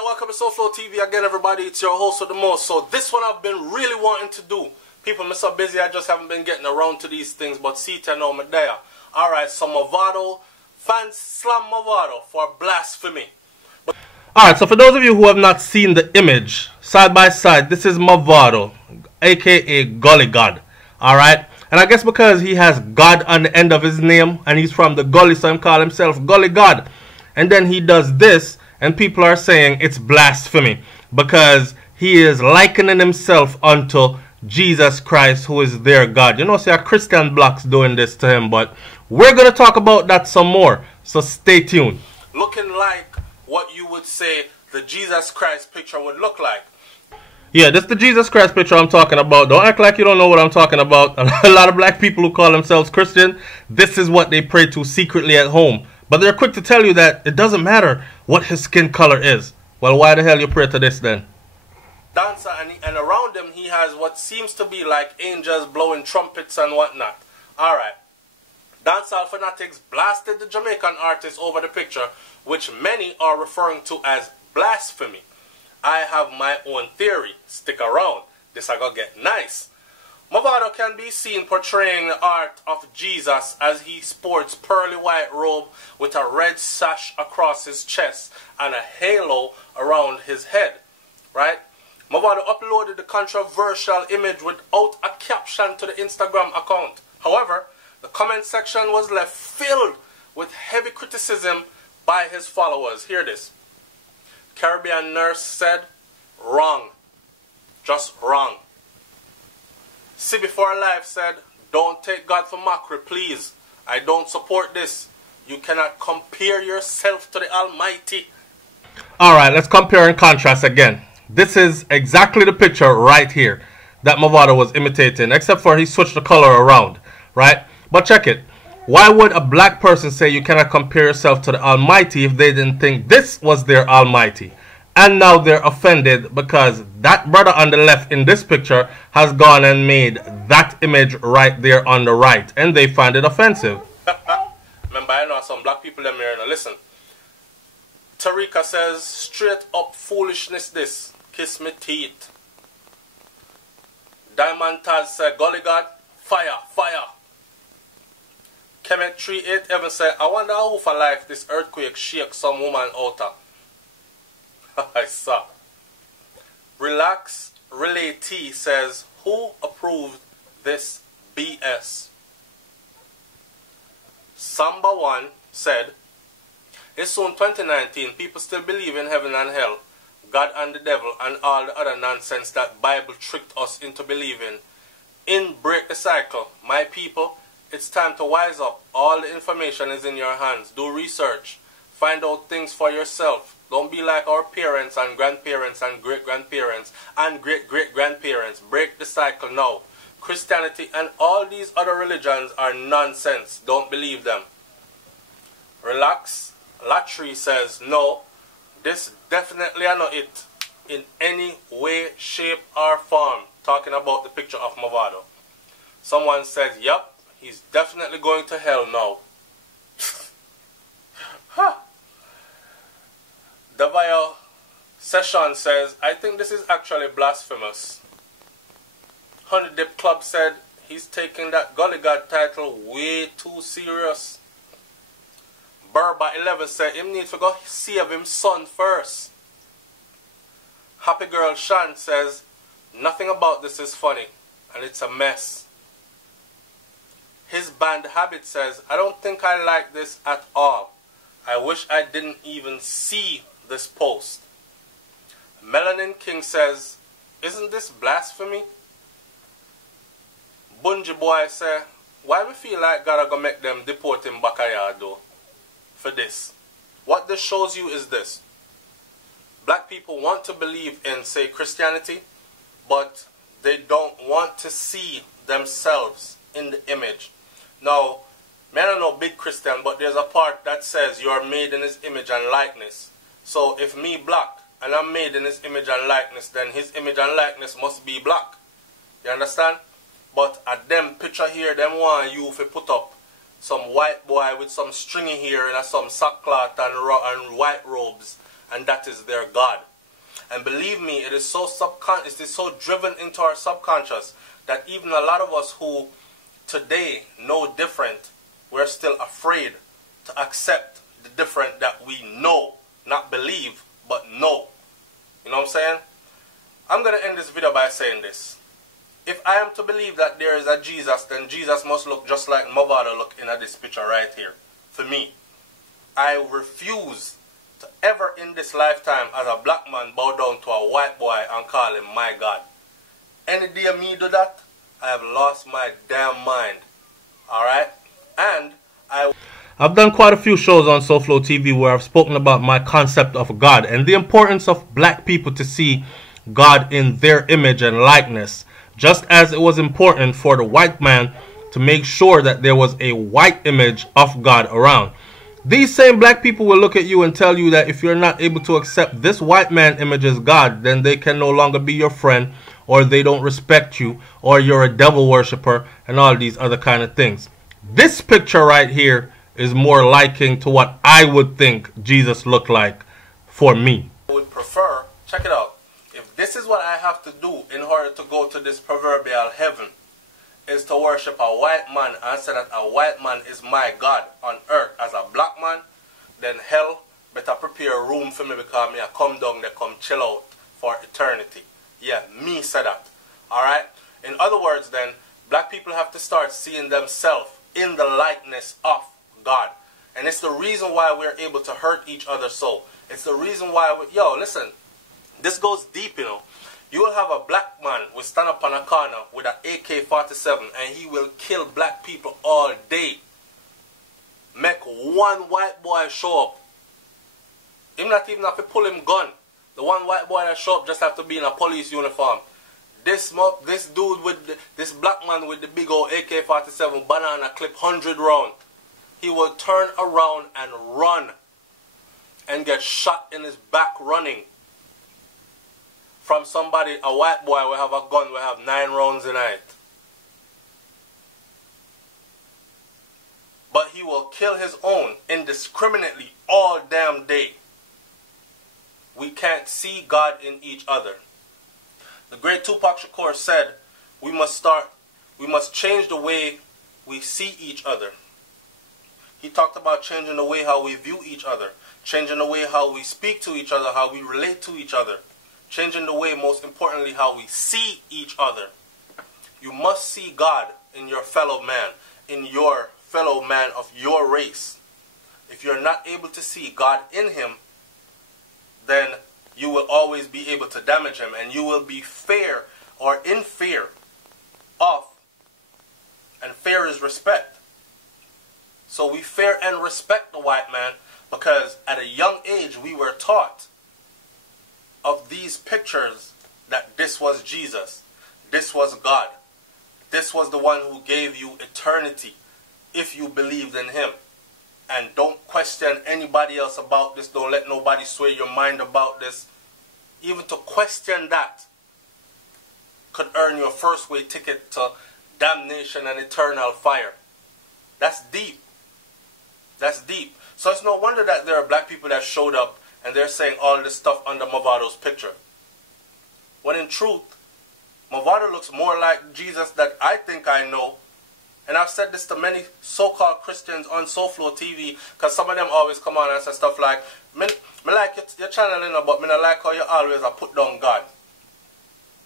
Alright, welcome to SoFlo TV again, everybody. It's your host with the most. So this one I've been really wanting to do. People, I'm so busy, I just haven't been getting around to these things, but see to know me there. Alright, so Mavado, fans slam Mavado for blasphemy. Alright, so for those of you who have not seen the image, side by side, this is Mavado, aka Gully God. Alright, and I guess because he has God on the end of his name, and he's from the gully, so he calls himself Gully God. And then he does this, and people are saying it's blasphemy because he is likening himself unto Jesus Christ, who is their God. You know, see, Christian blocks doing this to him, but we're going to talk about that some more, so stay tuned. Looking like what you would say the Jesus Christ picture would look like. Yeah, this is the Jesus Christ picture I'm talking about. Don't act like you don't know what I'm talking about. A lot of black people who call themselves Christian, this is what they pray to secretly at home. But they're quick to tell you that it doesn't matter what his skin color is. Well, why the hell you pray to this then? Dancer, and around him he has what seems to be like angels blowing trumpets and whatnot. Alright. Dancehall fanatics blasted the Jamaican artist over the picture, which many are referring to as blasphemy. I have my own theory. Stick around. This I gonna get nice. Mavado can be seen portraying the art of Jesus as he sports pearly white robe with a red sash across his chest and a halo around his head. Right? Mavado uploaded the controversial image without a caption to the Instagram account. However, the comment section was left filled with heavy criticism by his followers. Hear this. Caribbean nurse said, "Wrong. Just wrong." See Before Life said, "Don't take God for mockery, please. I don't support this. You cannot compare yourself to the Almighty." Alright, let's compare and contrast again. This is exactly the picture right here that Mavado was imitating, except for he switched the color around, right? But check it. Why would a black person say you cannot compare yourself to the Almighty if they didn't think this was their Almighty? And now they're offended because that brother on the left in this picture has gone and made that image right there on the right. And they find it offensive. Remember, I know some black people in here. Now listen. Tarika says, "Straight up foolishness this. Kiss me teeth." Diamond Taz said, "Gully God, fire, fire." Kemet 387 said, "I wonder how for life this earthquake shake some woman out of." I saw. Relax Relay T says, "Who approved this BS?" Samba 1 said, "It's soon 2019. People still believe in heaven and hell, God and the devil, and all the other nonsense that Bible tricked us into believing. In Break the Cycle, my people, it's time to wise up. All the information is in your hands. Do research. Find out things for yourself. Don't be like our parents and grandparents and great-grandparents and great-great-grandparents. Break the cycle now. Christianity and all these other religions are nonsense. Don't believe them." Relax Latry says, "No, this definitely are not it in any way, shape, or form." Talking about the picture of Mavado. Someone says, "Yup, he's definitely going to hell now." Huh. Davio Session says, "I think this is actually blasphemous." Honey Dip Club said, "He's taking that Gully God title way too serious." Burba 11 said, "Him need to go save him son first." Happy Girl Shan says, "Nothing about this is funny, and it's a mess." His Band Habit says, "I don't think I like this at all. I wish I didn't even see this post." Melanin King says, "Isn't this blasphemy?" Bunji Boy says, "Why we feel like God gonna make them deport him back a yard though? For this. What this shows you is this. Black people want to believe in, say, Christianity, but they don't want to see themselves in the image. Now, man, I'm no big Christian, but there's a part that says you are made in his image and likeness. So if me black and I'm made in his image and likeness, then his image and likeness must be black. You understand? But at them picture here, them want you to put up some white boy with some stringy hair and some sackcloth and white robes, and that is their God. And believe me, it is so it is so driven into our subconscious that even a lot of us who today know different, we're still afraid to accept the different that we know. Not believe, but know. You know what I'm saying? I'm going to end this video by saying this. If I am to believe that there is a Jesus, then Jesus must look just like Mavado look in this picture right here. For me, I refuse to ever in this lifetime as a black man bow down to a white boy and call him my God. Any day me do that, I have lost my damn mind. Alright? And I've done quite a few shows on SoFlo TV where I've spoken about my concept of God and the importance of black people to see God in their image and likeness, just as it was important for the white man to make sure that there was a white image of God around. These same black people will look at you and tell you that if you're not able to accept this white man image as God, then they can no longer be your friend, or they don't respect you, or you're a devil worshiper, and all these other kind of things. This picture right here is more liking to what I would think Jesus looked like for me. I would prefer, check it out, if this is what I have to do in order to go to this proverbial heaven, is to worship a white man and say that a white man is my God on earth as a black man, then hell better prepare room for me because me I come down there, come chill out for eternity. Yeah, me say that. Alright? In other words then, black people have to start seeing themselves in the likeness of God. And it's the reason why we're able to hurt each other so. It's the reason why yo, listen, this goes deep, you know. You will have a black man will stand up on a corner with an AK-47 and he will kill black people all day. Make one white boy show up. Him not even have to pull him gun. The one white boy that show up just have to be in a police uniform. This dude with this black man with the big old AK-47 banana clip 100 round. He will turn around and run and get shot in his back running. From somebody, a white boy will have a gun, will have 9 rounds in it. But he will kill his own indiscriminately all damn day. We can't see God in each other. The great Tupac Shakur said, we must change the way we see each other. He talked about changing the way how we view each other, changing the way how we speak to each other, how we relate to each other. Changing the way, most importantly, how we see each other. You must see God in your fellow man, in your fellow man of your race. If you're not able to see God in him, then you will always be able to damage him, and you will be fear or in fear of, and fear is respect. So we fear and respect the white man because at a young age we were taught of these pictures that this was Jesus, this was God, this was the one who gave you eternity if you believed in him. And don't question anybody else about this. Don't let nobody sway your mind about this. Even to question that could earn you a first way ticket to damnation and eternal fire. That's deep. That's deep. So it's no wonder that there are black people that showed up and they're saying all this stuff under Mavado's picture. When in truth, Mavado looks more like Jesus that I think I know. And I've said this to many so-called Christians on SoFlo TV, because some of them always come on and say stuff like, me like your channel, you know, but me not like how you always put down God.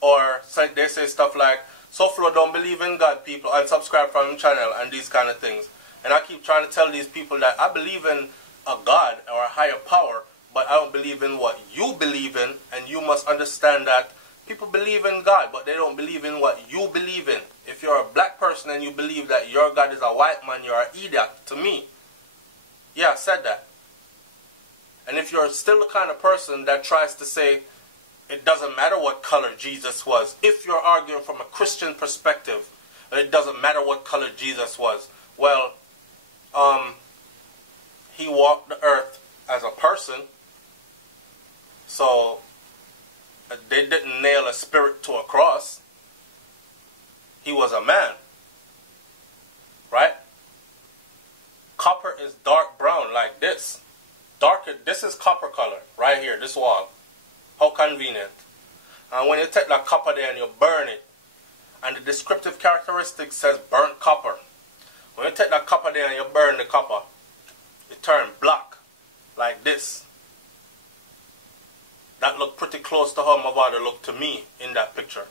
Or they say stuff like, SoFlo don't believe in God, people, unsubscribe from his channel and these kind of things. And I keep trying to tell these people that I believe in a God or a higher power, but I don't believe in what you believe in, and you must understand that people believe in God, but they don't believe in what you believe in. If you're a black person and you believe that your God is a white man, you're an idiot to me. Yeah, I said that. And if you're still the kind of person that tries to say it doesn't matter what color Jesus was, if you're arguing from a Christian perspective, it doesn't matter what color Jesus was, well, he walked the earth as a person. So they didn't nail a spirit to a cross. He was a man. Right? Copper is dark brown like this. Darker, this is copper color right here, this wall. How convenient. And when you take that copper there and you burn it, and the descriptive characteristic says burnt copper. When you take that copper there and you burn the copper, it turns black, like this. That looked pretty close to how Mavado looked to me in that picture.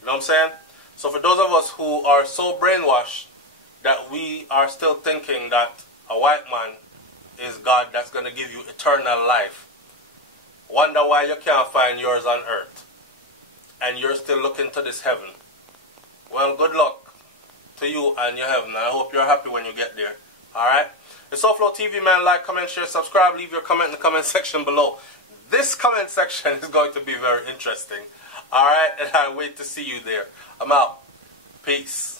You know what I'm saying? So for those of us who are so brainwashed that we are still thinking that a white man is God that's going to give you eternal life, wonder why you can't find yours on earth and you're still looking to this heaven. Well, good luck to you and your heaven. I hope you're happy when you get there. Alright? It's Soulflow TV, man. Like, comment, share, subscribe. Leave your comment in the comment section below. This comment section is going to be very interesting. Alright? And I wait to see you there. I'm out. Peace.